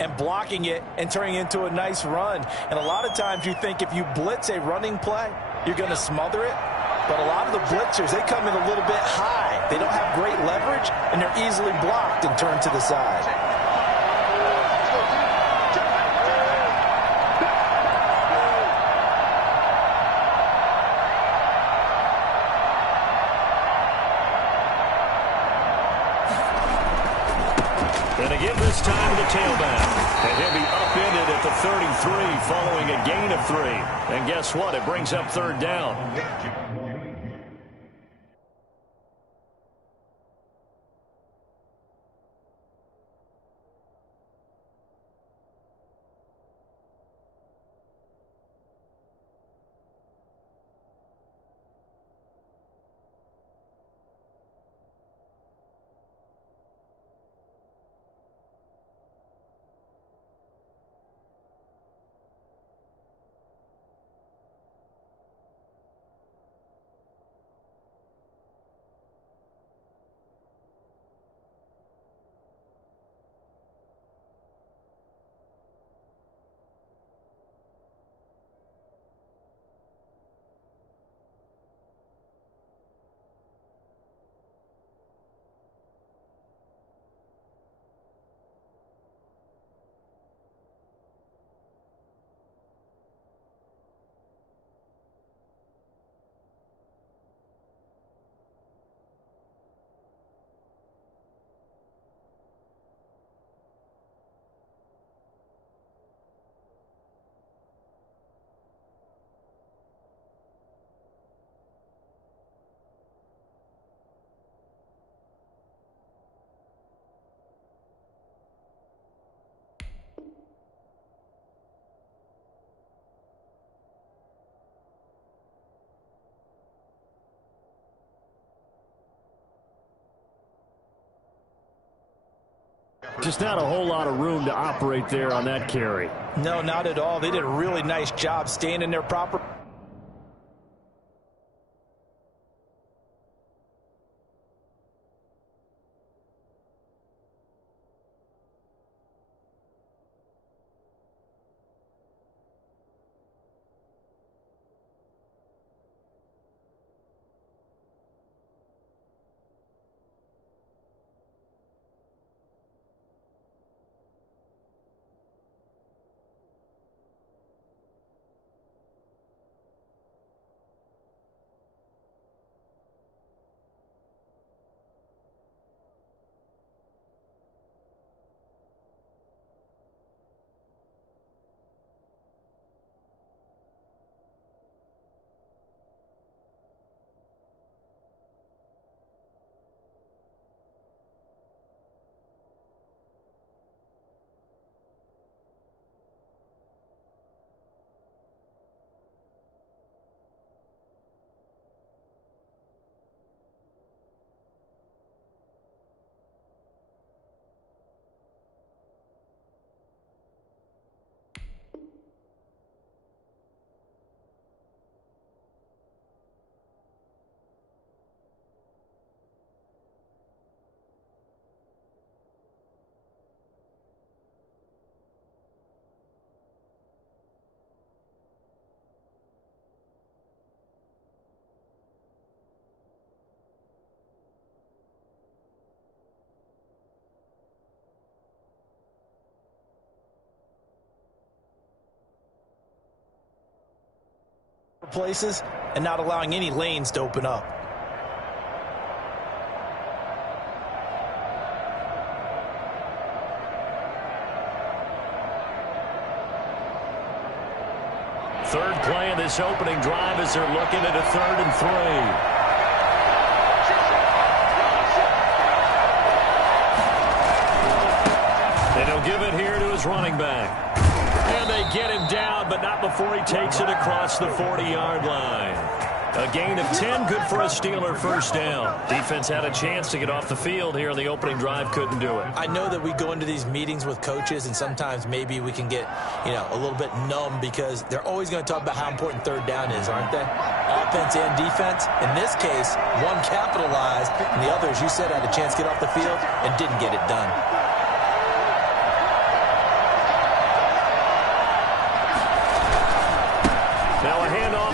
and blocking it and turning it into a nice run. And a lot of times you think if you blitz a running play, you're going to smother it. But a lot of the blitzers, they come in a little bit high. They don't have great leverage, and they're easily blocked and turned to the side. And again this time to the tailback. And he'll be upended at the 33 following a gain of 3. And guess what? It brings up third down. Just not a whole lot of room to operate there on that carry. No, not at all. They did a really nice job staying in their proper. Places and not allowing any lanes to open up. Third play of this opening drive as they're looking at a 3rd and 3. And he'll give it here to his running back. And they get him down, but not before he takes it across the 40-yard line. A gain of 10, good for a Steeler first down. Defense had a chance to get off the field here in the opening drive, couldn't do it. I know that we go into these meetings with coaches, and sometimes maybe we can get, a little bit numb because they're always going to talk about how important third down is, aren't they? Offense and defense. In this case, one capitalized, and the other, as you said, had a chance to get off the field and didn't get it done.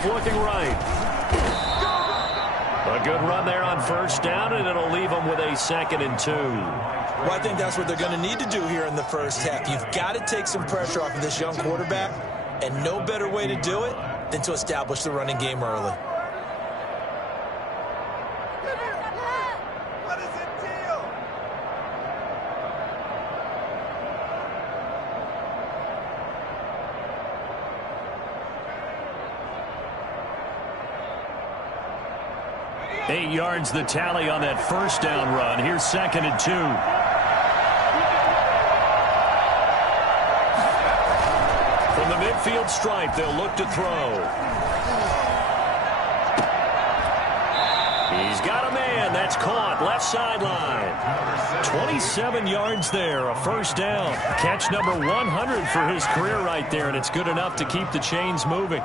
looking right. A good run there on first down, and it'll leave them with a 2nd and 2. Well, I think that's what they're going to need to do here in the first half. You've got to take some pressure off of this young quarterback, and no better way to do it than to establish the running game early. Eight yards the tally on that first down run. Here's 2nd and 2. From the midfield stripe, they'll look to throw. He's got a man. That's caught. Left sideline. 27 yards there. A first down. Catch number 100 for his career right there, and it's good enough to keep the chains moving.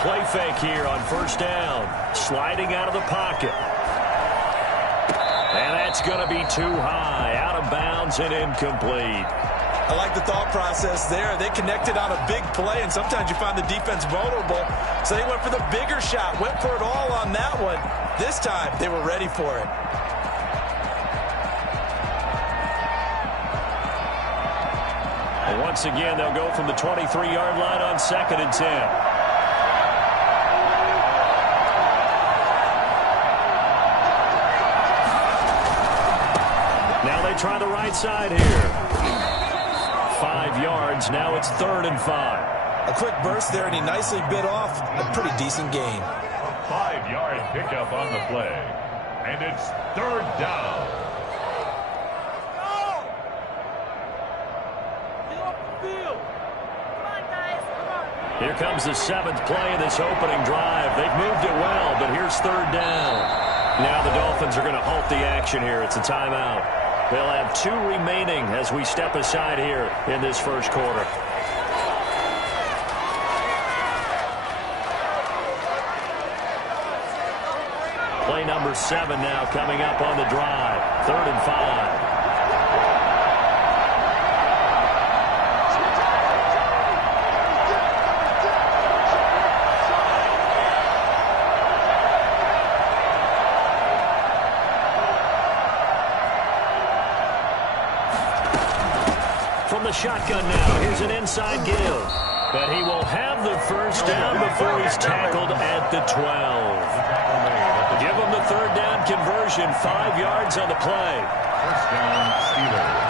Play fake here on first down. Sliding out of the pocket. And that's going to be too high. Out of bounds and incomplete. I like the thought process there. They connected on a big play, and sometimes you find the defense vulnerable. So they went for the bigger shot, went for it all on that one. This time, they were ready for it. And once again, they'll go from the 23-yard line on 2nd and 10. Try the right side here. 5 yards. Now it's 3rd and 5. A quick burst there, and he nicely bit off a pretty decent gain. A 5-yard pickup on the play. And it's 3rd down. Here comes the 7th play of this opening drive. They've moved it well, but here's 3rd down. Now the Dolphins are going to halt the action here. It's a timeout. They'll have 2 remaining as we step aside here in this first quarter. Play number 7 now coming up on the drive. 3rd and 5. Shotgun now. Here's an inside give. But he will have the first down before he's tackled at the 12. Give him the 3rd down conversion. 5 yards on the play. First down, Steelers.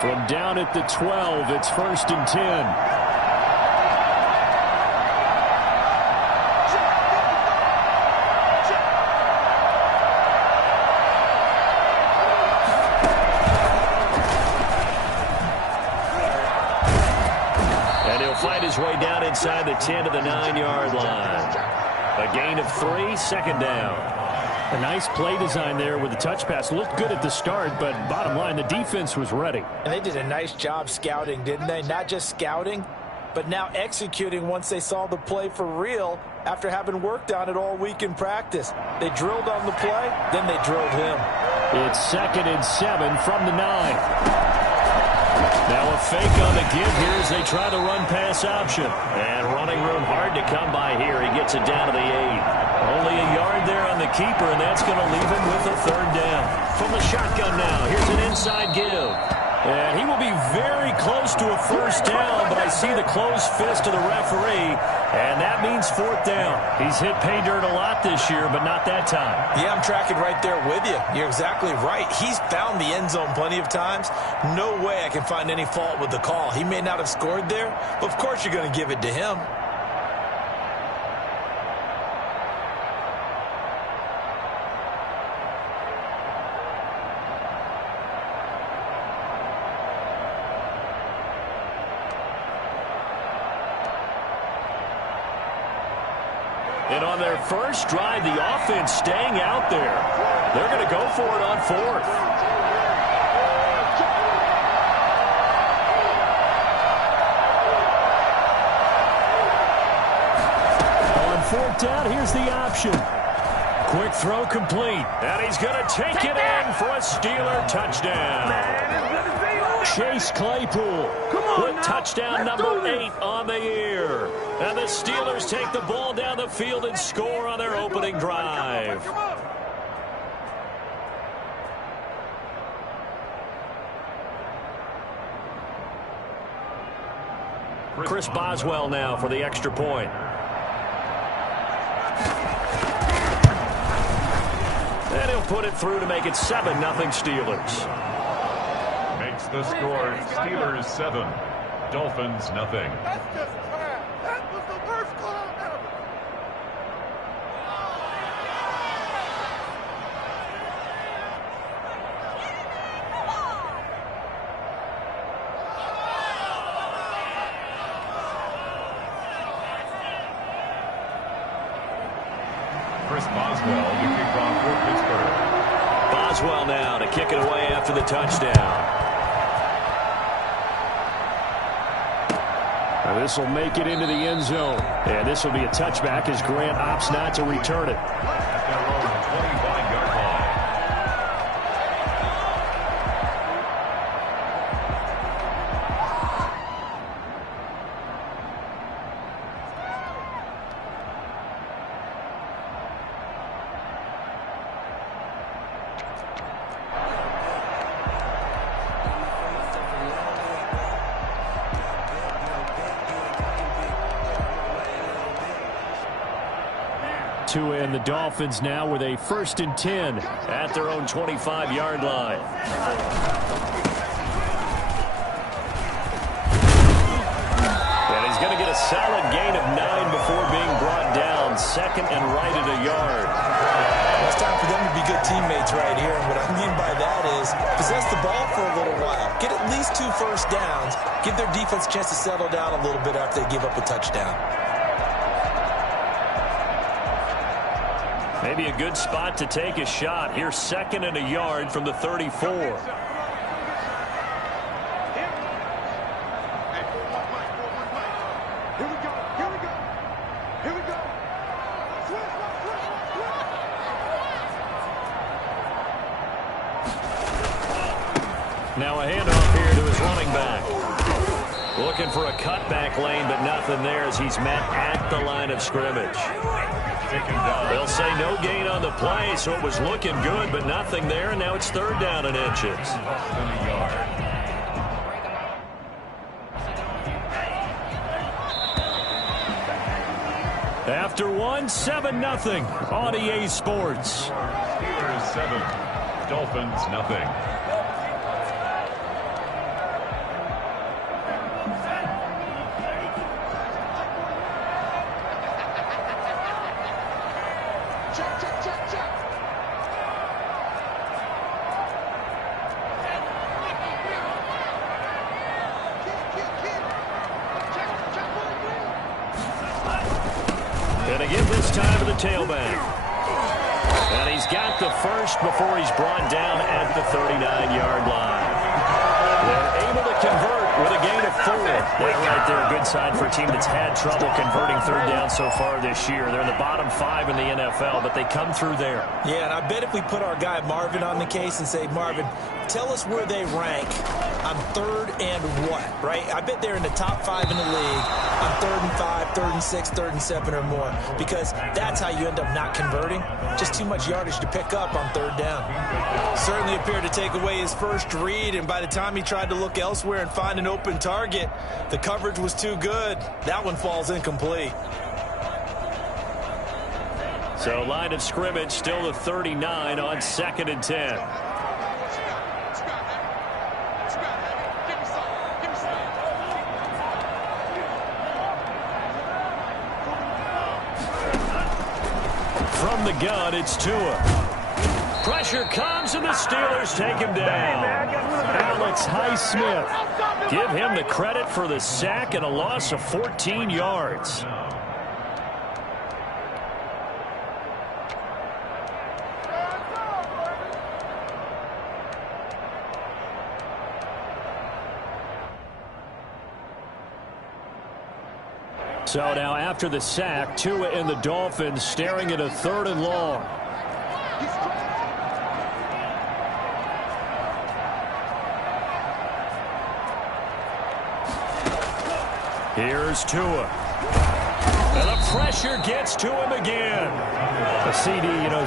From down at the 12, it's 1st and 10. And he'll fight his way down inside the 10 to the 9-yard line. A gain of 3, 2nd down. A nice play design there with the touch pass. Looked good at the start, but bottom line, the defense was ready. And they did a nice job scouting, didn't they? Not just scouting, but now executing once they saw the play for real after having worked on it all week in practice. They drilled on the play, then they drilled him. It's 2nd and 7 from the 9. Now a fake on the give here as they try the run-pass option. And running room hard to come by here. He gets it down to the 8. Only a yard there on the keeper, and that's going to leave him with a 3rd down. From the shotgun now, here's an inside give. And he will be very close to a first down, but I see the closed fist of the referee, and that means 4th down. He's hit pay dirt a lot this year, but not that time. Yeah, I'm tracking right there with you. You're exactly right. He's found the end zone plenty of times. No way I can find any fault with the call. He may not have scored there, but of course you're going to give it to him. And on their first drive, the offense staying out there. They're going to go for it on fourth. On fourth down, here's the option. Quick throw complete. And he's going to take it in for a Steeler touchdown. Chase Claypool with touchdown number 8 on the year. And the Steelers take the ball down the field and score on their opening drive. Chris Boswell now for the extra point. And he'll put it through to make it 7-0 Steelers. Makes the score Steelers 7, Dolphins nothing. That's just trash. That was the worst call ever. Chris Boswell to kick off for Pittsburgh. Boswell now to kick it away after the touchdown. This will make it into the end zone. And this will be a touchback as Grant opts not to return it. At their own 25-yard line. And the Dolphins now with a 1st and 10 at their own 25-yard line. And he's going to get a solid gain of 9 before being brought down. 2nd and right at a yard. Well, it's time for them to be good teammates right here. And what I mean by that is possess the ball for a little while. Get at least 2 first downs. Give their defense a chance to settle down a little bit after they give up a touchdown. Maybe a good spot to take a shot. Here's 2nd and a yard from the 34. Now a handoff here to his running back. Looking for a cutback lane, but nothing there as he's met at the line of scrimmage. They'll say no gain on the play, so it was looking good, but nothing there, and now it's 3rd down and inches. After one, 7-0 on EA Sports. Steelers 7, Dolphins nothing. Tailback. And he's got the first before he's brought down at the 39-yard line. They're able to convert with a gain of 4. That right there, a good sign for a team that's had trouble converting 3rd down so far this year. They're in the bottom 5 in the NFL, but they come through there. Yeah, and I bet if we put our guy Marvin on the case and say, Marvin, tell us where they rank on 3rd and what, right? I bet they're in the top 5 in the league on 3rd and 5, 3rd and 6, 3rd and 7 or more, because that's how you end up not converting. Just too much yardage to pick up on 3rd down. Certainly appeared to take away his first read, and by the time he tried to look elsewhere and find an open target, the coverage was too good. That one falls incomplete. So line of scrimmage still the 39 on 2nd and 10. From the gun, it's Tua. Pressure comes, and the Steelers take him down. Alex Highsmith. Give him the credit for the sack and a loss of 14 yards. So now after the sack, Tua and the Dolphins staring at a 3rd and long. Here's Tua. And the pressure gets to him again. A CD,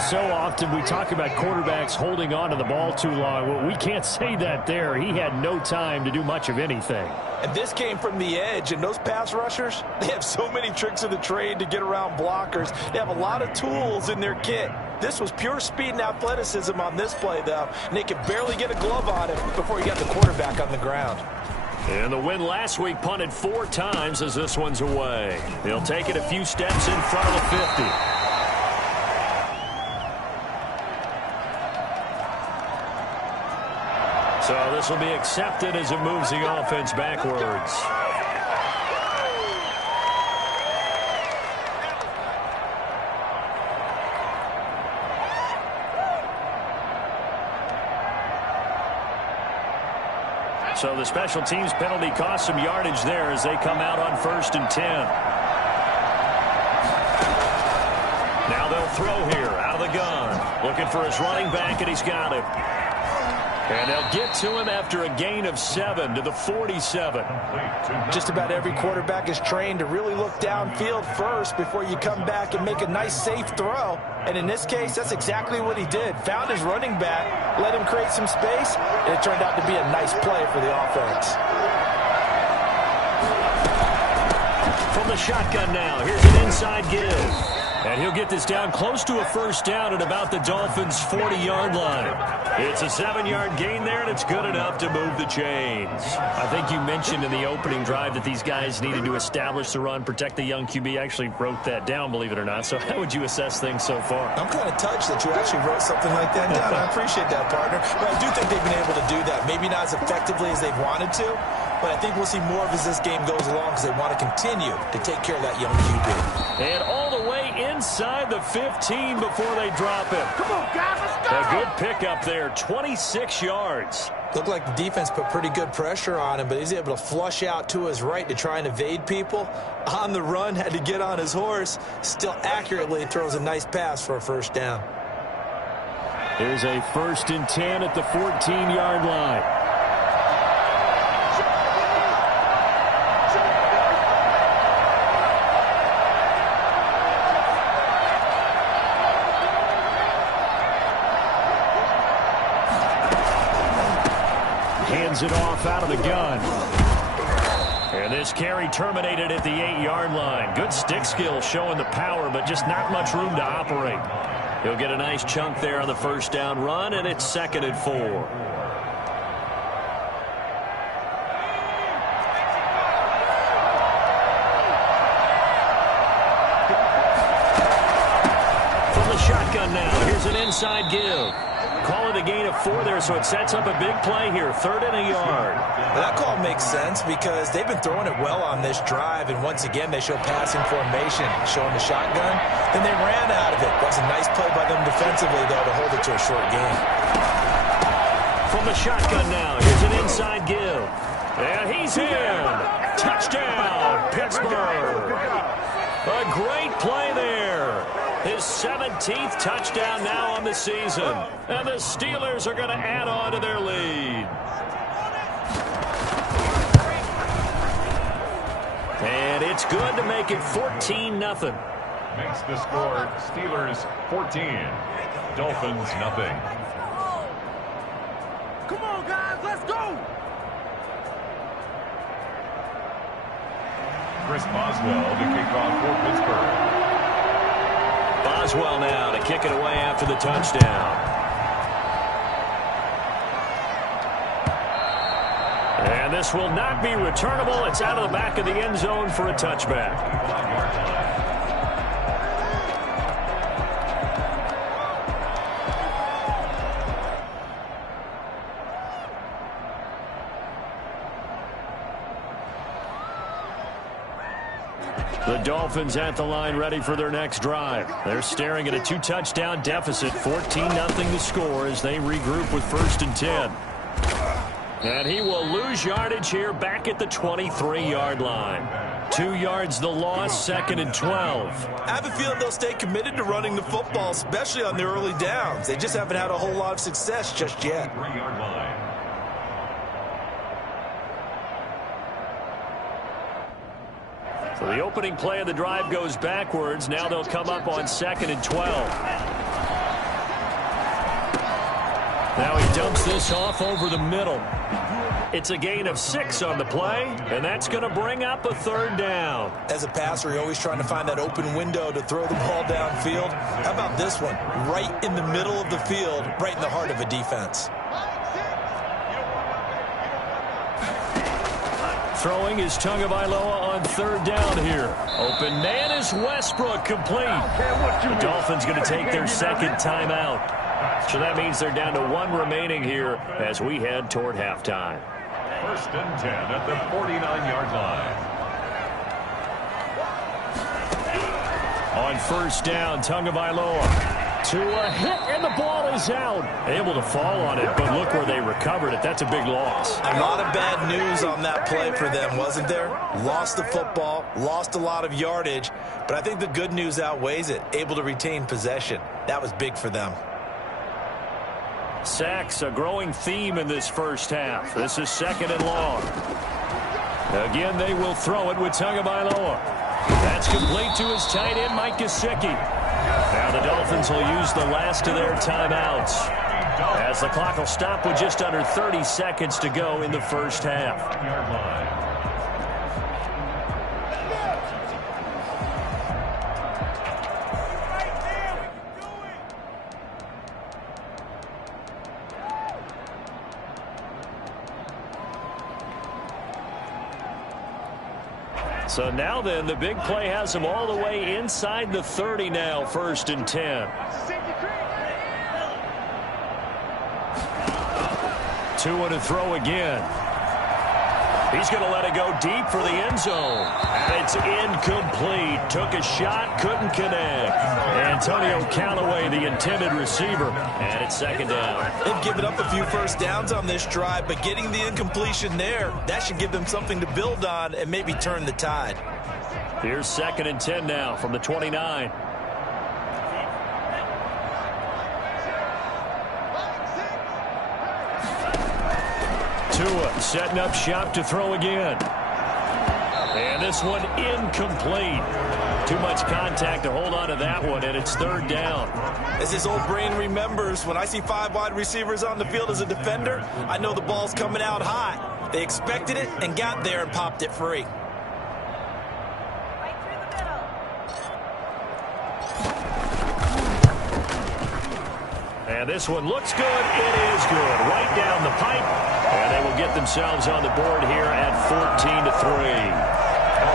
so often we talk about quarterbacks holding on to the ball too long. Well, we can't say that there. He had no time to do much of anything. And this came from the edge, and those pass rushers, they have so many tricks of the trade to get around blockers. They have a lot of tools in their kit. This was pure speed and athleticism on this play, though, and they could barely get a glove on him before he got the quarterback on the ground. And the win last week punted 4 times as this one's away. They'll take it a few steps in front of the 50. So this will be accepted as it moves the offense backwards. So the special teams penalty cost some yardage there as they come out on 1st and 10. Now they'll throw here out of the gun. Looking for his running back, and he's got him. And they'll get to him after a gain of 7 to the 47. Just about every quarterback is trained to really look downfield first before you come back and make a nice, safe throw. And in this case, that's exactly what he did. Found his running back, let him create some space, and it turned out to be a nice play for the offense. From the shotgun now, here's an inside give. And he'll get this down close to a 1st down at about the Dolphins' 40-yard line. It's a 7-yard gain there, and it's good enough to move the chains. I think you mentioned in the opening drive that these guys needed to establish the run, protect the young QB. I actually wrote that down, believe it or not. So how would you assess things so far? I'm kind of touched that you actually wrote something like that down. I appreciate that, partner. But I do think they've been able to do that. Maybe not as effectively as they've wanted to, but I think we'll see more of as this game goes along because they want to continue to take care of that young QB. And all the way inside the 15 before they drop it. Come on, guys, let's go. A good pickup there, 26 yards. Looked like the defense put pretty good pressure on him, but he's able to flush out to his right to try and evade people. On the run, had to get on his horse. Still accurately throws a nice pass for a 1st down. There's a 1st and 10 at the 14-yard line. Hands it off out of the gun. And this carry terminated at the 8-yard line. Good stick skill showing the power, but just not much room to operate. He'll get a nice chunk there on the 1st down run, and it's 2nd and 4. From the shotgun now, here's an inside give. Call it a gain of 4 there, so it sets up a big play here. 3rd and a yard. Well, that call makes sense because they've been throwing it well on this drive, and once again they show passing formation, showing the shotgun. Then they ran out of it. That was a nice play by them defensively, though, to hold it to a short gain. From the shotgun now, here's an inside give. And he's in. Touchdown, Pittsburgh. A great play there. His 17th touchdown now on the season. And the Steelers are going to add on to their lead. And it's good to make it 14-0. Makes the score Steelers 14, Dolphins nothing. Come on, guys, let's go. Chris Boswell to kick off for Pittsburgh. Boswell now to kick it away after the touchdown. And this will not be returnable. It's out of the back of the end zone for a touchback. The Dolphins at the line ready for their next drive. They're staring at a 2-touchdown deficit, 14-0 to score as they regroup with 1st and 10. And he will lose yardage here back at the 23-yard line. 2 yards the loss, 2nd and 12. I have a feeling they'll stay committed to running the football, especially on the early downs. They just haven't had a whole lot of success just yet. 3-yard line. So the opening play of the drive goes backwards. Now they'll come up on 2nd and 12. Now he dumps this off over the middle. It's a gain of 6 on the play, and that's going to bring up a 3rd down. As a passer, you're always trying to find that open window to throw the ball downfield. How about this one? Right in the middle of the field, right in the heart of a defense. Throwing is Tagovailoa on 3rd down here. Open man is Westbrook, complete. The Dolphins going to take their 2nd timeout. So that means they're down to 1 remaining here as we head toward halftime. 1st and 10 at the 49-yard line. On 1st down, Tagovailoa to a hit, and the ball is out. Able to fall on it, but look where they recovered it. That's a big loss. A lot of bad news on that play for them, wasn't there? Lost the football, lost a lot of yardage, but I think the good news outweighs it. Able to retain possession. That was big for them. Sacks, a growing theme in this first half. This is 2nd and long. Again, they will throw it with Tagovailoa. That's complete to his tight end, Mike Gesicki. Now the Dolphins will use the last of their timeouts, as the clock will stop with just under 30 seconds to go in the first half. So now then, the big play has them all the way inside the 30 now, 1st and 10. Tua to throw again. He's going to let it go deep for the end zone. And it's incomplete. Took a shot, couldn't connect. Antonio Callaway, the intended receiver. And it's 2nd down. They've given up a few first downs on this drive, but getting the incompletion there, that should give them something to build on and maybe turn the tide. Here's 2nd and 10 now from the 29. Tua setting up shop to throw again. And this one incomplete. Too much contact to hold on to that one, and it's 3rd down. As his old brain remembers, when I see 5 wide receivers on the field as a defender, I know the ball's coming out hot. They expected it and got there and popped it free. And this one looks good. It is good. Right down the pipe. And they will get themselves on the board here at 14-3.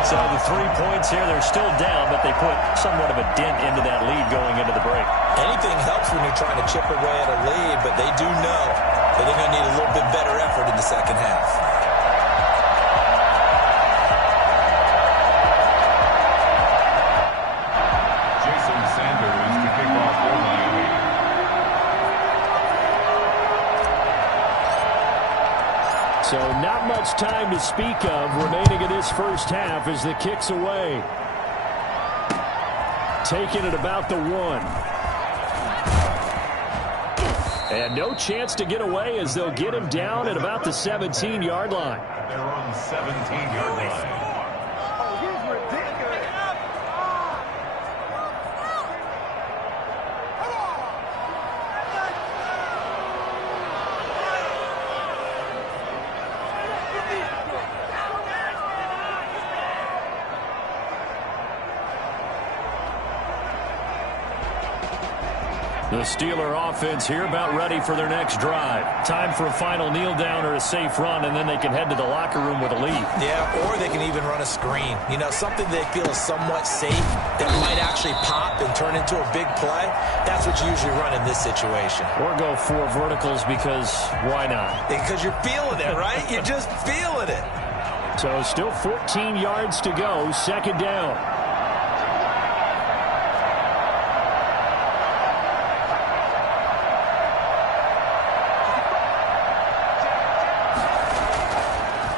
So the 3 points here, they're still down, but they put somewhat of a dent into that lead going into the break. Anything helps when you're trying to chip away at a lead, but they do know that they're going to need a little bit better effort in the second half. Jason Sanders to kick off for Miami. So not much time to speak of remaining in this first half as the kick's away. Taking it about the 1. And no chance to get away as they'll get him down at about the 17-yard line. They're on the 17-yard line. The Steeler offense here about ready for their next drive. Time for a final kneel down or a safe run, and then they can head to the locker room with a lead. Yeah, or they can even run a screen. You know, something they feel is somewhat safe that might actually pop and turn into a big play. That's what you usually run in this situation. Or go 4 verticals because why not? Because you're feeling it, right? You're just feeling it. So still 14 yards to go, 2nd down.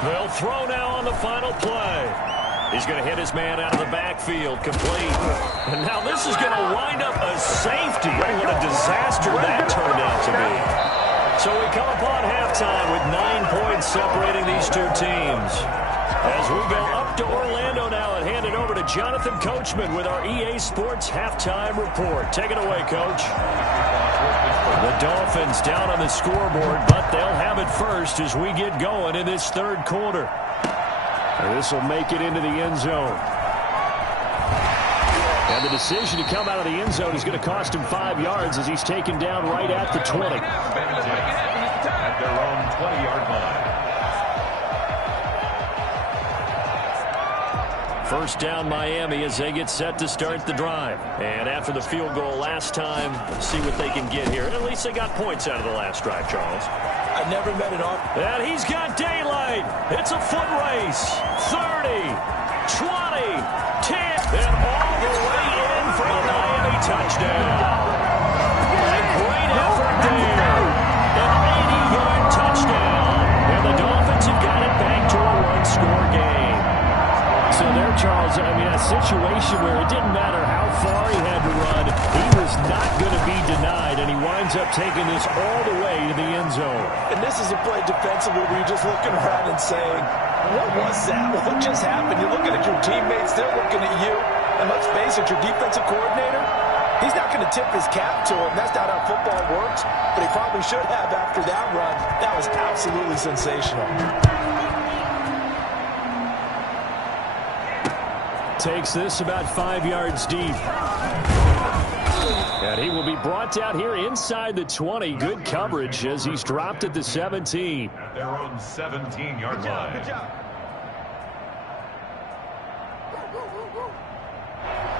They'll throw now on the final play. He's going to hit his man out of the backfield, complete. And now this is going to wind up a safety. What a disaster that turned out to be. So we come upon halftime with 9 points separating these two teams. As we go up to Orlando now and hand it over to Jonathan Coachman with our EA Sports Halftime Report. Take it away, Coach. The Dolphins down on the scoreboard, but they'll have it first as we get going in this third quarter. And this will make it into the end zone. And the decision to come out of the end zone is going to cost him 5 yards as he's taken down right at the 20. At their own 20-yard line. First down Miami as they get set to start the drive. And after the field goal last time, let's see what they can get here. At least they got points out of the last drive, Charles. I never met an arm. And he's got daylight. It's a foot race. 30, 20, 10, and all the way in for a Miami touchdown. A great effort there. An 80-yard touchdown. And the Dolphins have got it back to a one-score game. So there, Charles, I mean, a situation where it didn't matter how far he had to run, he was not going to be denied, and he winds up taking this all the way to the end zone. And this is a play defensively where you're just looking around and saying, what was that? What just happened? You're looking at your teammates, they're looking at you. And let's face it, your defensive coordinator, he's not going to tip his cap to him. That's not how football works, but he probably should have after that run. That was absolutely sensational. Takes this about 5 yards deep. And he will be brought down here inside the 20. Good coverage as he's dropped at the 17. At their own 17-yard line.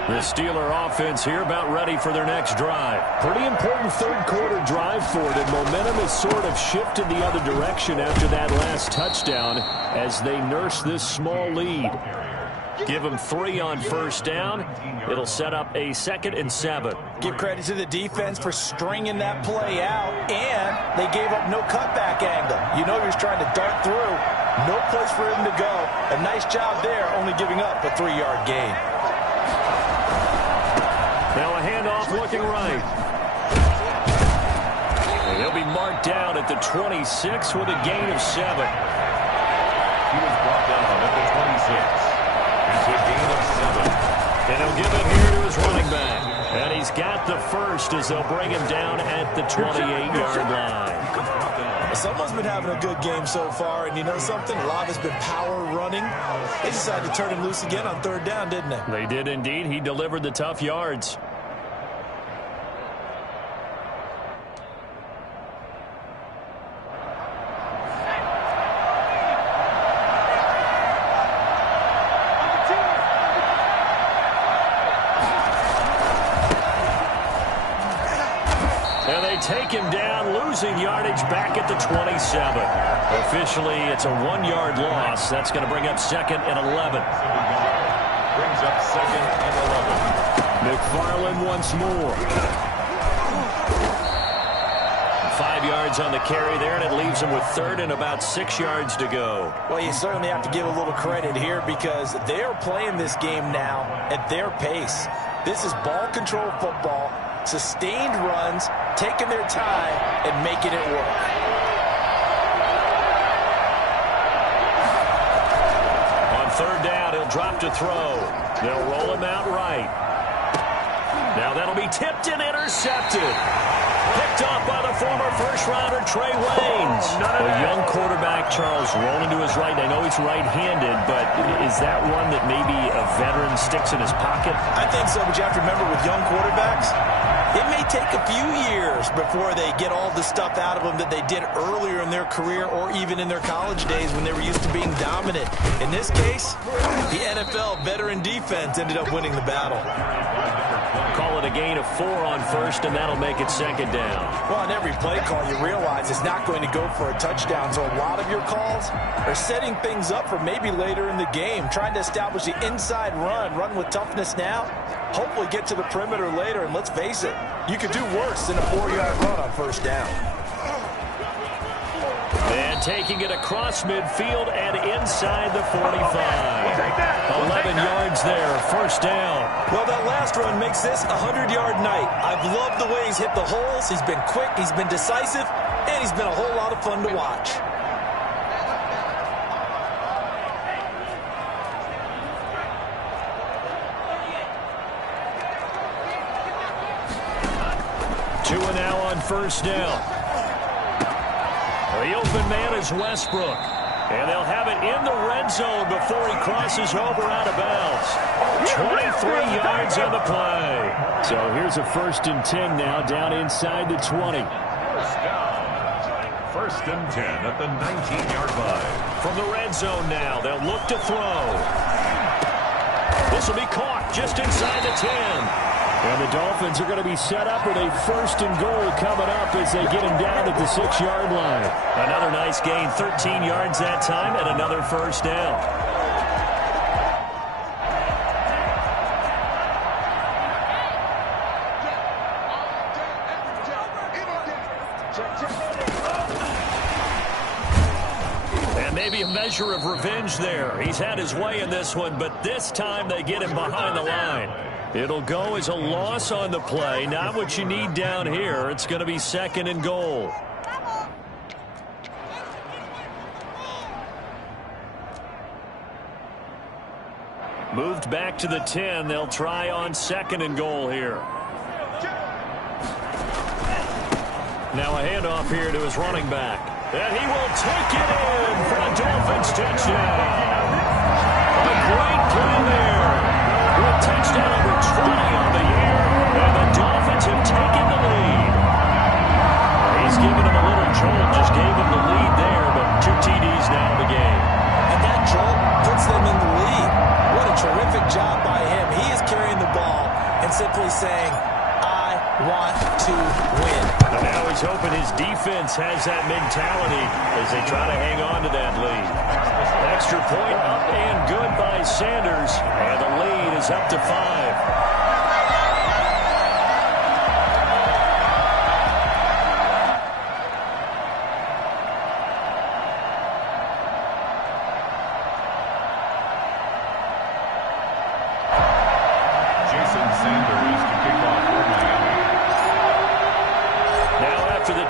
The Steeler offense here about ready for their next drive. Pretty important third quarter drive for them. Momentum has sort of shifted the other direction after that last touchdown as they nurse this small lead. Give them 3 on first down. It'll set up a 2nd and 7. Give credit to the defense for stringing that play out, and they gave up no cutback angle. You know he was trying to dart through. No place for him to go. A nice job there, only giving up a 3-yard gain. Now a handoff looking right. And he'll be marked down at the 26 with a gain of 7. He was brought down at the 26. It's a gain of 7. And he'll give it here to his running back. And he's got the first as they'll bring him down at the 28-yard line. Someone's been having a good game so far, and you know something? A lot has been power running. They decided to turn him loose again on third down, didn't they? They did indeed. He delivered the tough yards. Take him down, losing yardage back at the 27. Officially, it's a 1-yard loss. That's going to bring up 2nd and 11. Brings up 2nd and 11. McFarland once more. 5 yards on the carry there, and it leaves him with 3rd and about 6 yards to go. Well, you certainly have to give a little credit here because they're playing this game now at their pace. This is ball control football. Sustained runs, taking their time, and making it work. On third down, he'll drop to throw. They'll roll him out right. Now that'll be tipped and intercepted. Picked off by the former first-rounder Trey Waynes. A young quarterback, Charles, rolling to his right. I know he's right-handed, but is that one that maybe a veteran sticks in his pocket? I think so, but you have to remember with young quarterbacks, it may take a few years before they get all the stuff out of them that they did earlier in their career or even in their college days when they were used to being dominant. In this case, the NFL veteran defense ended up winning the battle. Call it a gain of 4 on first, and that'll make it 2nd down. Well, on every play call, you realize it's not going to go for a touchdown, so a lot of your calls are setting things up for maybe later in the game, trying to establish the inside run with toughness now, hopefully get to the perimeter later, and let's face it, you could do worse than a 4-yard run on first down. And taking it across midfield and inside the 45. 11 yards there, first down. Well, that last run makes this a 100-yard night. I've loved the way he's hit the holes. He's been quick, he's been decisive, and he's been a whole lot of fun to watch. Two and now on first down. The open man is Westbrook. And they'll have it in the red zone before he crosses over out of bounds. 23 yards on the play. So here's a 1st and 10 now, down inside the 20. First down. 1st and 10 at the 19-yard line. From the red zone now, they'll look to throw. This will be caught just inside the 10. And the Dolphins are going to be set up with a 1st and goal coming up as they get him down at the 6-yard line. Another nice gain, 13 yards that time, and another first down. And maybe a measure of revenge there. He's had his way in this one, but this time they get him behind the line. It'll go as a loss on the play. Not what you need down here. It's going to be 2nd and goal. Moved back to the 10. They'll try on 2nd and goal here. Now a handoff here to his running back. And he will take it in for a Dolphins touchdown. A great play there. With touchdown number 20 on the year, and the Dolphins have taken the lead. He's given him a little jolt, just gave him the lead there, but 2 TDs now in the game. And that jolt puts them in the lead. What a terrific job by him. He is carrying the ball and simply saying, I want to win. And now he's hoping his defense has that mentality as they try to hang on to that lead. Extra point up and good by Sanders, and the lead is up to 5.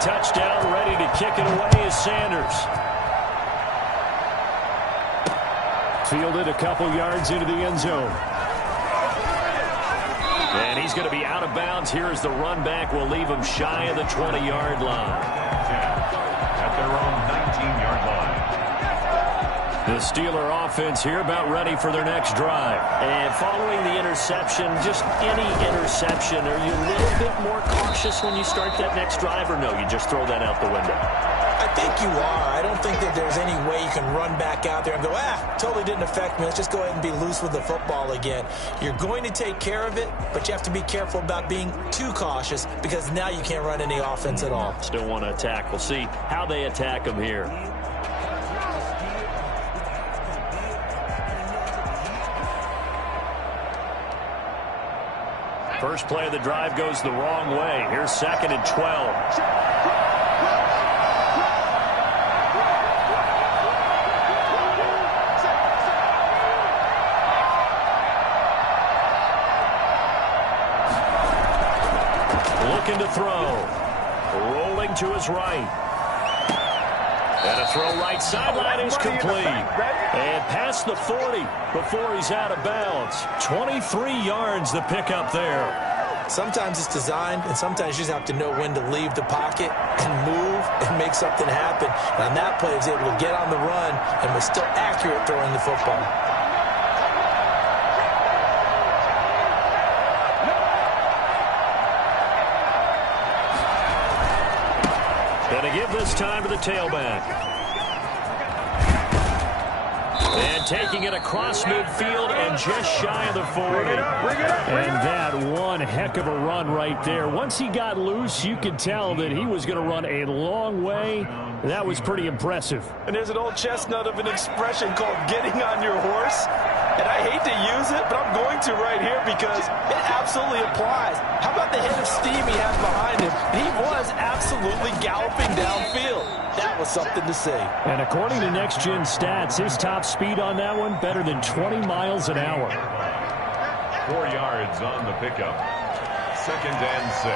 Touchdown, ready to kick it away is Sanders. Fielded a couple yards into the end zone. And he's going to be out of bounds here as the run back will leave him shy of the 20-yard line. At their own 19-yard line. The Steeler offense here about ready for their next drive. And following the interception, just any interception, are you a little bit more cautious when you start that next drive, or no, you just throw that out the window? I think you are. I don't think that there's any way you can run back out there and go, totally didn't affect me. Let's just go ahead and be loose with the football again. You're going to take care of it, but you have to be careful about being too cautious because now you can't run any offense at all. Still want to attack. We'll see how they attack them here. First play of the drive goes the wrong way. Here's 2nd and 12. Looking to throw. Rolling to his right. And a throw right sideline is complete. And past the 40 before he's out of bounds. 23 yards the pickup there. Sometimes it's designed, and sometimes you just have to know when to leave the pocket and move and make something happen. And on that play, he was able to get on the run and was still accurate throwing the football. Going to give this time to the tailback. And taking it across midfield and just shy of the 40. And that one heck of a run right there. Once he got loose, you could tell that he was going to run a long way. That was pretty impressive. And there's an old chestnut of an expression called getting on your horse. And I hate to use it, but I'm going to right here because it absolutely applies. How about the head of steam he has behind him? He was absolutely galloping downfield. That that was something to see. And according to Next Gen Stats, his top speed on that one, better than 20 miles an hour. 4 yards on the pickup. 2nd and 6.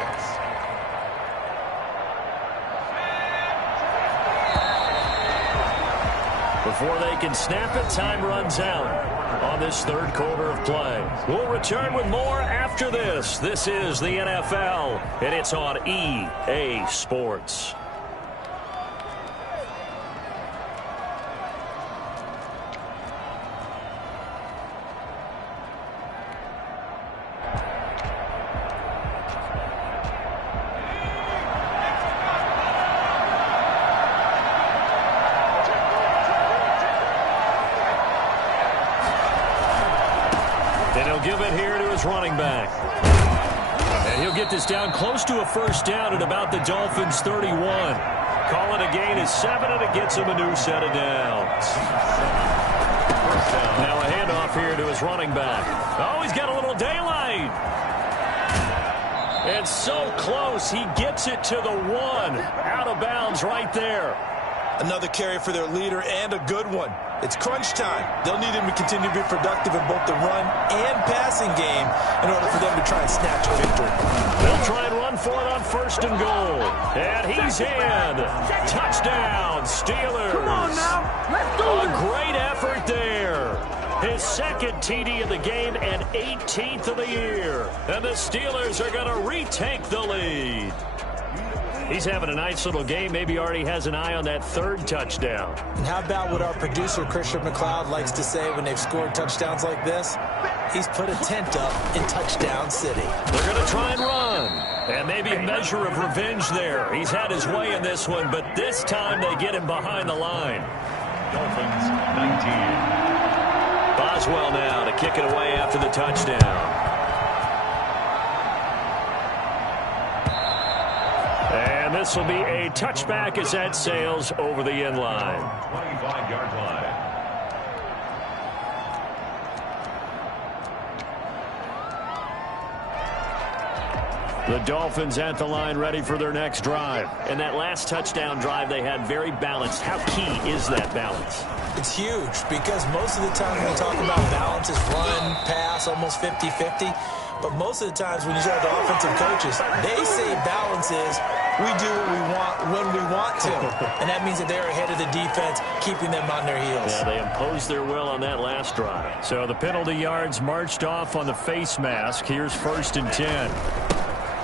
Before they can snap it, time runs out on this third quarter of play. We'll return with more after this. This is the NFL, and it's on EA Sports. Give it here to his running back. And he'll get this down close to a first down at about the Dolphins' 31. Call it a gain of 7, and it gets him a new set of downs. Now a handoff here to his running back. Oh, he's got a little daylight. And so close, he gets it to the 1. Out of bounds right there. Another carry for their leader, and a good one. It's crunch time. They'll need him to continue to be productive in both the run and passing game in order for them to try and snatch a victory. They'll try and run for it on 1st and goal. And he's in. Touchdown, Steelers. Come on now. Let's do A this. great effort there. His 2nd TD of the game and 18th of the year. And the Steelers are going to retake the lead. He's having a nice little game. Maybe already has an eye on that 3rd touchdown. And how about what our producer, Christian McLeod, likes to say when they've scored touchdowns like this? He's put a tent up in Touchdown City. They're going to try and run. And maybe a measure of revenge there. He's had his way in this one, but this time they get him behind the line. Dolphins 19. Boswell now to kick it away after the touchdown. And this will be a touchback as that sails over the end line. 25-yard line. The Dolphins at the line ready for their next drive. And that last touchdown drive they had very balanced. How key is that balance? It's huge because most of the time when we talk about balance, it's run, pass, almost 50-50. But most of the times when you talk to offensive coaches, they say balance is we do what we want when we want to. And that means that they're ahead of the defense, keeping them on their heels. Yeah, they imposed their will on that last drive. So the penalty yards marched off on the face mask. Here's 1st and 10.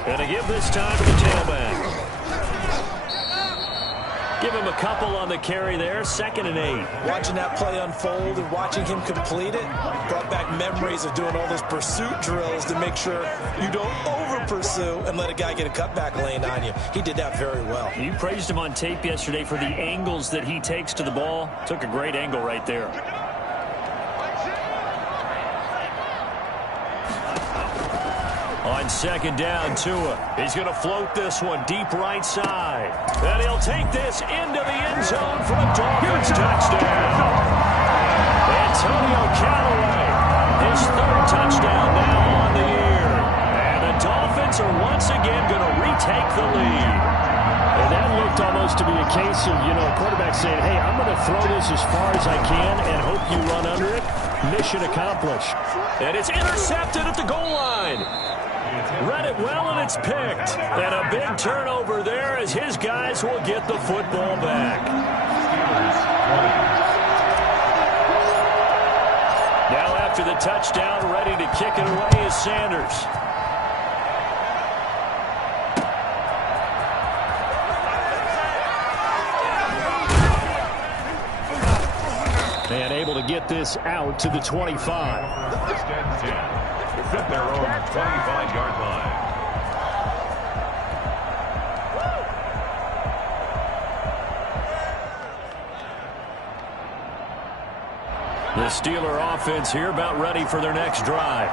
And to give this time to the tailback. Give him a couple on the carry there. 2nd and 8. Watching that play unfold and watching him complete it brought back memories of doing all those pursuit drills to make sure you don't over-pursue and let a guy get a cutback lane on you. He did that very well. You praised him on tape yesterday for the angles that he takes to the ball. Took a great angle right there. On 2nd down, Tua. He's going to float this one deep right side. And he'll take this into the end zone for a Dolphins touchdown. Antonio Callaway, his 3rd touchdown now on the year. And the Dolphins are once again going to retake the lead. And that looked almost to be a case of, quarterback saying, hey, I'm going to throw this as far as I can and hope you run under it. Mission accomplished. And it's intercepted at the goal line. Read it well, and it's picked. And a big turnover there as his guys will get the football back. Now after the touchdown, ready to kick it away is Sanders. And able to get this out to the 25. 1st and 10. At their own 25-yard line. The Steeler offense here about ready for their next drive.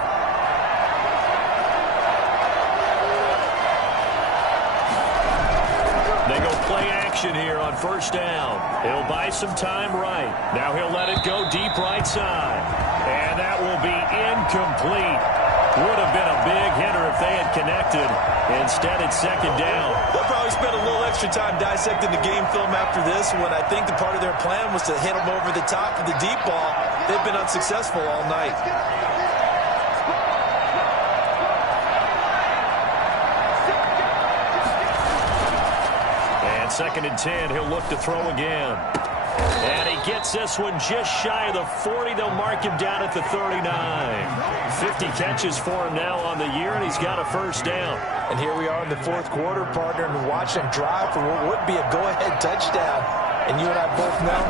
They go play action here on 1st down. He'll buy some time right. Now he'll let it go deep right side. And that will be incomplete. Would have been a big hitter if they had connected. Instead, it's second down. They'll probably spend a little extra time dissecting the game film after this when I think the part of their plan was to hit them over the top of the deep ball. They've been unsuccessful all night. And second and 10, he'll look to throw again. And he gets this one just shy of the 40. They'll mark him down at the 39. 50 catches for him now on the year, and he's got a first down. And here we are in the fourth quarter, partner, and watch him drive for what would be a go-ahead touchdown. And you and I both know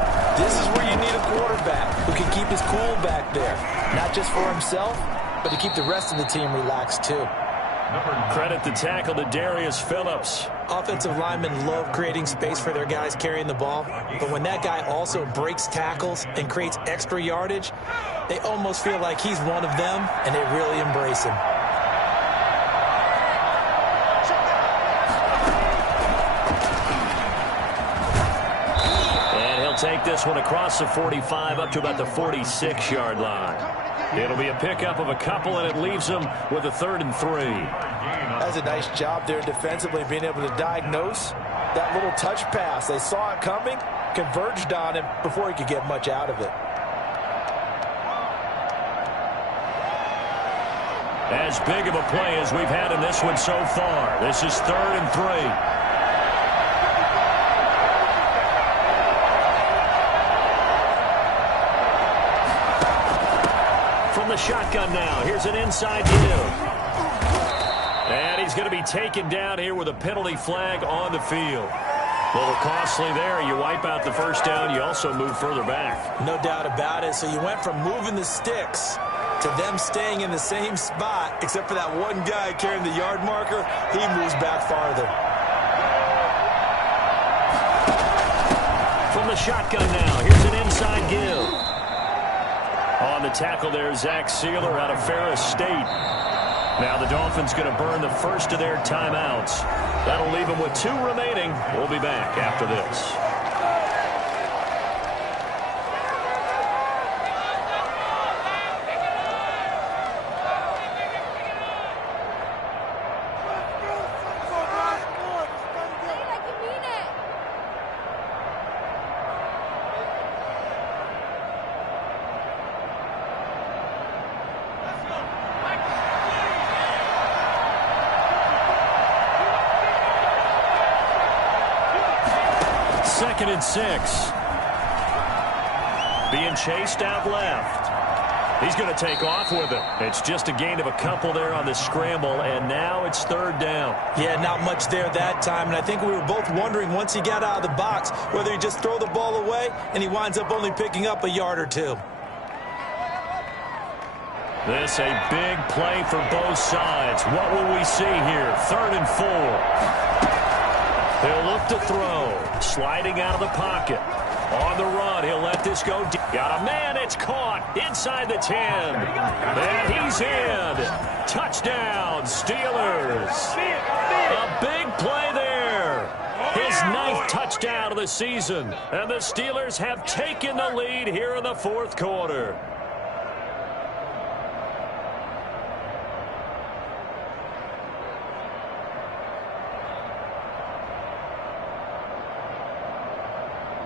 this is where you need a quarterback who can keep his cool back there. Not just for himself, but to keep the rest of the team relaxed too. Credit the tackle to Darius Phillips. Offensive linemen love creating space for their guys carrying the ball, but when that guy also breaks tackles and creates extra yardage, they almost feel like he's one of them, and they really embrace him. And he'll take this one across the 45 up to about the 46-yard line. It'll be a pickup of a couple, and it leaves them with a 3rd and 3. That's a nice job there defensively, being able to diagnose that little touch pass. They saw it coming, converged on him before he could get much out of it. As big of a play as we've had in this one so far. This is 3rd and 3. The shotgun now. Here's an inside give. And he's going to be taken down here with a penalty flag on the field. A little costly there. You wipe out the first down. You also move further back. No doubt about it. So you went from moving the sticks to them staying in the same spot, except for that one guy carrying the yard marker. He moves back farther. From the shotgun now. Here's an inside give. On the tackle there, Zach Sealer out of Ferris State. Now the Dolphins going to burn the first of their timeouts. That'll leave them with 2 remaining. We'll be back after this. Second and 6. Being chased out left. He's going to take off with it. It's just a gain of a couple there on the scramble, and now it's 3rd down. Yeah, not much there that time, and I think we were both wondering once he got out of the box whether he'd just throw the ball away, and he winds up only picking up a yard or 2. This a big play for both sides. What will we see here? 3rd and 4. He'll look to throw. Sliding out of the pocket. On the run, he'll let this go deep. Got a man, it's caught inside the 10. And he's in. Touchdown, Steelers. A big play there. His 9th touchdown of the season. And the Steelers have taken the lead here in the 4th quarter.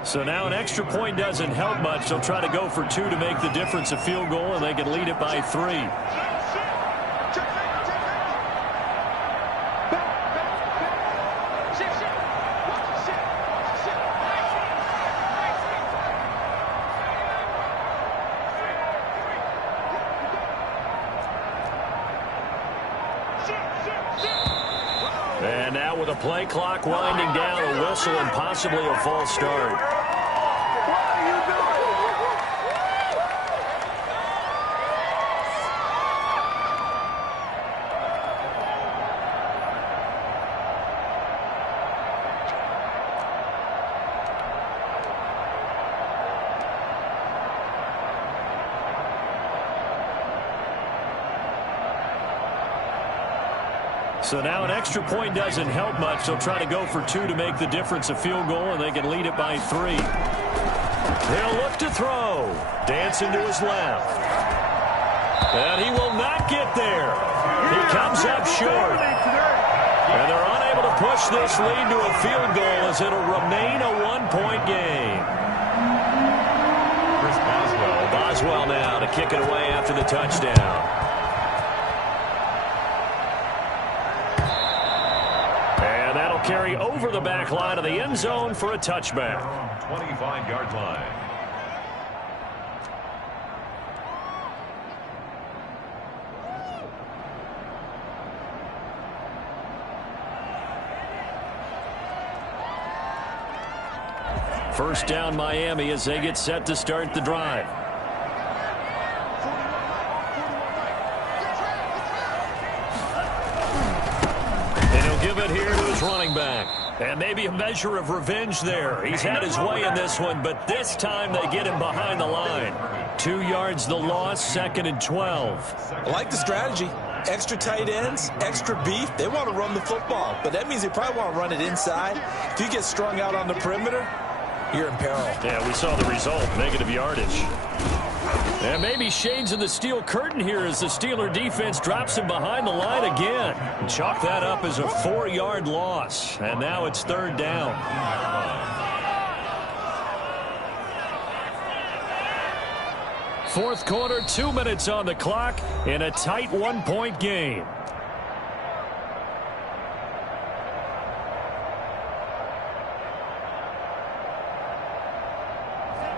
So now an extra point doesn't help much. They'll try to go for 2 to make the difference a field goal, and they can lead it by 3. And now with a play clock winding down, a whistle and possibly a false start. So now an extra point doesn't help much. They'll try to go for 2 to make the difference a field goal, and they can lead it by 3. They'll look to throw. Dancing to his left. And he will not get there. He comes up short. And they're unable to push this lead to a field goal as it'll remain a one-point game. Chris Boswell. Boswell now to kick it away after the touchdown. And that'll carry over the back line of the end zone for a touchback. 25-yard line. First down Miami as they get set to start the drive. And he'll give it here to his running back. And maybe a measure of revenge there. He's had his way in this one, but this time they get him behind the line. 2 yards the loss, 2nd and 12. I like the strategy. Extra tight ends, extra beef. They want to run the football, but that means they probably want to run it inside. If you get strung out on the perimeter, you're in peril. Yeah, we saw the result, negative yardage. And maybe shades of the steel curtain here as the Steeler defense drops him behind the line again. Chalk that up as a 4-yard loss. And now it's 3rd down. Fourth quarter, 2 minutes on the clock in a tight 1-point game.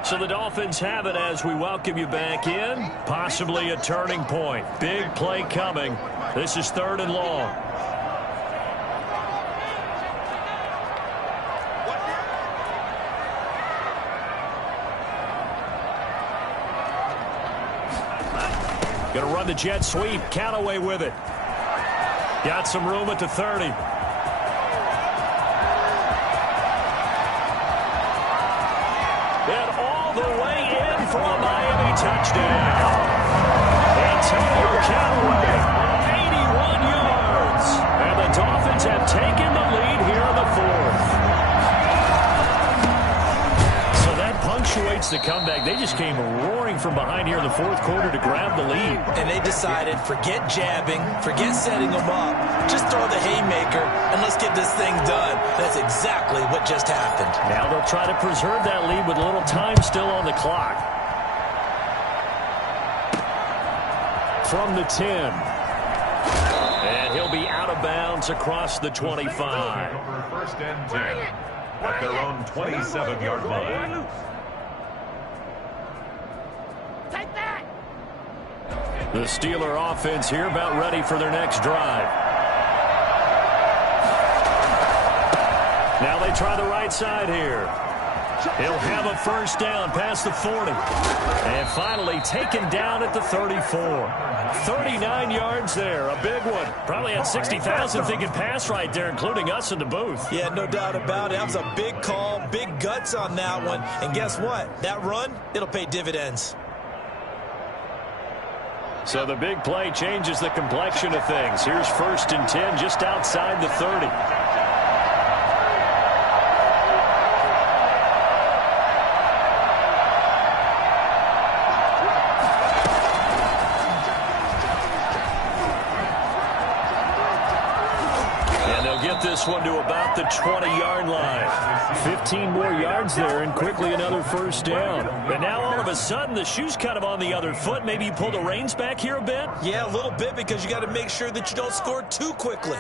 So the Dolphins have it as we welcome you back in. Possibly a turning point. Big play coming. This is 3rd and long. Going to run the jet sweep. Callaway with it. Got some room at the 30. For a Miami touchdown. Antonio Callaway, 81 yards. And the Dolphins have taken the lead here in the 4th. So that punctuates the comeback. They just came roaring from behind here in the 4th quarter to grab the lead. And they decided, forget jabbing, forget setting them up. Just throw the haymaker, and let's get this thing done. That's exactly what just happened. Now they'll try to preserve that lead with a little time still on the clock. From the 10. And he'll be out of bounds across the 25. First and 10 at their own 27-yard line. Take that! The Steeler offense here about ready for their next drive. Now they try the right side here. He'll have a first down past the 40. And finally taken down at the 34. 39 yards there, a big one. Probably had 60,000 thinking pass right there, including us in the booth. Yeah, no doubt about it. That was a big call, big guts on that one. And guess what? That run, it'll pay dividends. So the big play changes the complexion of things. Here's 1st and 10 just outside the 30. This one to about the 20-yard line. 15 more yards there and quickly another first down. And now all of a sudden the shoe's kind of on the other foot. Maybe you pull the reins back here a bit? Yeah, a little bit because you got to make sure that you don't score too quickly.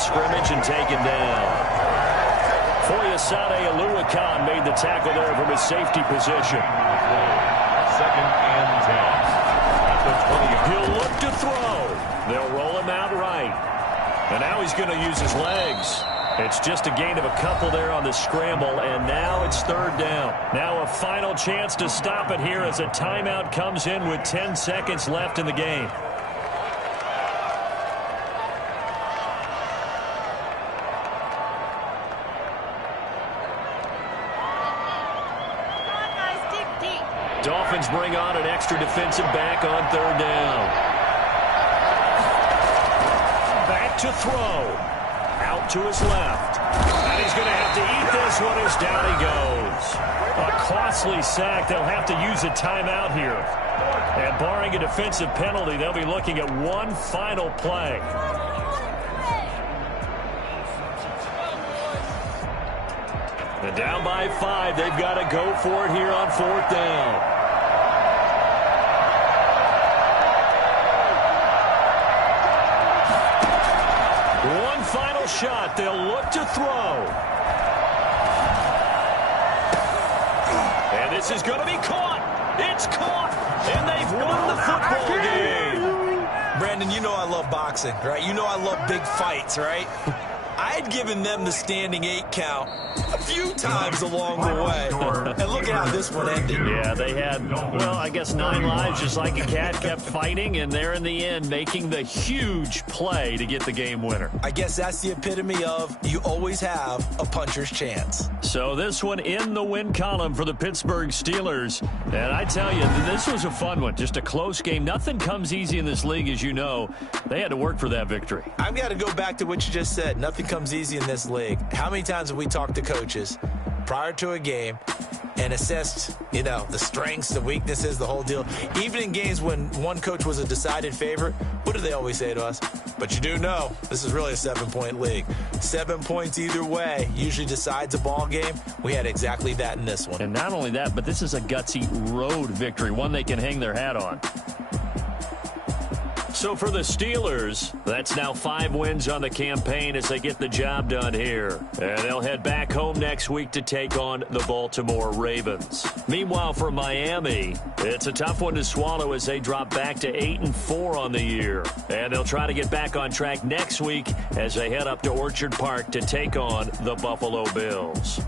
Scrimmage and taken down. Foyesade Oluwakan made the tackle there from his safety position. 2nd and 10 at the 20. He'll look to throw. They'll roll him out right. And now he's going to use his legs. It's just a gain of a couple there on the scramble, and now it's 3rd down. Now a final chance to stop it here as a timeout comes in with 10 seconds left in the game. Dolphins bring on an extra defensive back on third down. Back to throw. Out to his left. And he's going to have to eat this one as down he goes. A costly sack. They'll have to use a timeout here. And barring a defensive penalty, they'll be looking at one final play. And down by 5, they've got to go for it here on fourth down. One final shot. They'll look to throw. And this is going to be caught. It's caught. And they've won the football game. Brandon, you know I love boxing, right? You know I love big fights, right? I had given them the standing 8 count a few times along the way. And look at how this one ended. Yeah, they had, well, I guess 9 lives, just like a cat, kept fighting, and they're in the end making the huge play to get the game winner. I guess that's the epitome of you always have a puncher's chance. So this one in the win column for the Pittsburgh Steelers. And I tell you, this was a fun one. Just a close game. Nothing comes easy in this league, as you know. They had to work for that victory. I've got to go back to what you just said. Nothing comes easy in this league. How many times have we talked to coaches prior to a game and assessed, the strengths, the weaknesses, the whole deal? Even in games when one coach was a decided favorite, what do they always say to us? But you do know this is really a 7-point league. 7 points either way usually decides a ball game. We had exactly that in this one. And not only that, but this is a gutsy road victory, one they can hang their hat on. So for the Steelers, that's now 5 wins on the campaign as they get the job done here. And they'll head back home next week to take on the Baltimore Ravens. Meanwhile, for Miami, it's a tough one to swallow as they drop back to 8-4 on the year. And they'll try to get back on track next week as they head up to Orchard Park to take on the Buffalo Bills.